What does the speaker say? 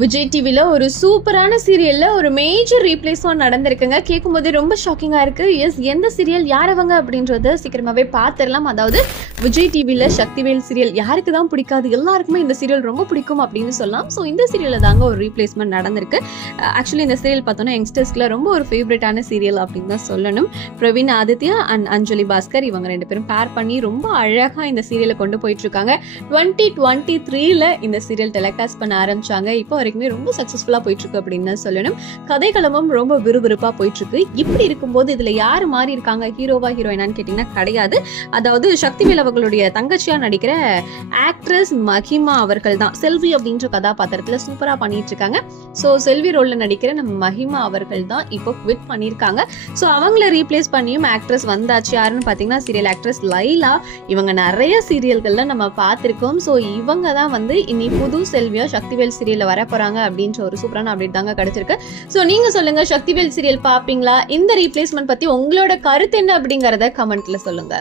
விஜய் டிவில ஒரு சூப்பரான சீரியல்ல ஒரு மேஜர் ரீப்ளேஸ்மெண்ட் நடந்திருக்குங்க. கேட்கும்போது ரொம்ப ஷாக்கிங்கா இருக்கு. எஸ், எந்த சீரியல், யாரவங்க அப்படின்றத சீக்கிரமாவே பார்த்துடலாம். அதாவது விஜய் டிவில சக்திவேல் சீரியல் யாருக்கு தான் பிடிக்காது, எல்லாருக்குமே இந்த சீரியல் ரொம்ப பிடிக்கும் அப்படின்னு சொல்லலாம். ஸோ இந்த சீரியல்ல தாங்க ஒரு ரீப்ளேஸ்மெண்ட் நடந்திருக்கு. ஆக்சுவலி இந்த சீரியல் பார்த்தோன்னா யங்ஸ்டர்ஸ்க்குள்ள ரொம்ப ஒரு ஃபேவரட்டான சீரியல் அப்படின்னு தான் சொல்லணும். பிரவீன் ஆதித்யா அண்ட் அஞ்சலி பாஸ்கர் இவங்க ரெண்டு பேரும் பேர் பண்ணி ரொம்ப அழகா இந்த சீரியலை கொண்டு போயிட்டு இருக்காங்க. 2023ல இந்த சீரியல் டெலிகாஸ்ட் பண்ண ஆரம்பிச்சாங்க. இப்போ வரைக்குமே ரொம்ப சக்சஸ்ஃபுல்லா போயிட்டு இருக்கு அப்படின்னு தான் சொல்லணும். கதைக்களமும் ரொம்ப விறுவிறுப்பா போயிட்டு இருக்கு. இப்படி இருக்கும்போது இதுல யாரு மாறி இருக்காங்க, ஹீரோவா ஹீரோயினான்னு கேட்டீங்கன்னா கிடையாது. அதாவது சக்திவேல் அவர்களுடைய தங்கச்சியா நடிக்கிற ஆக்ட்ரஸ் மஹிமா அவர்கள் தான் செல்வி அப்படின்ற கதாபாத்திரத்துல சூப்பரா பண்ணிட்டு இருக்காங்க. சோ செல்வி ரோல்ல நடிக்கிற நம்ம மஹிமா அவர்கள் தான் இப்போ குவிட் பண்ணிருக்காங்க. சோ அவங்கள ரீப்ளேஸ் பண்ணியும் ஆக்ட்ரஸ் வந்தாச்சு. யாருன்னு பாத்தீங்கன்னா சீரியல் ஆக்ட்ரஸ் லைலா. இவங்க நிறைய சீரியல்கள்ல நம்ம பார்த்திருக்கோம். சோ இவங்க தான் வந்து இனி புது செல்வியா சக்திவேல் சீரியல்ல வர போறாங்க அப்படின்ற ஒரு சூப்பரான அப்டேட் தாங்க கிடைச்சிருக்கு. சோ நீங்க சொல்லுங்க, சக்திவேல் சீரியல் பாப்பீங்களா? இந்த ரீப்ளேஸ்மெண்ட் பத்தி உங்களோட கருத்து என்ன அப்படிங்கறத கமெண்ட்ல சொல்லுங்க.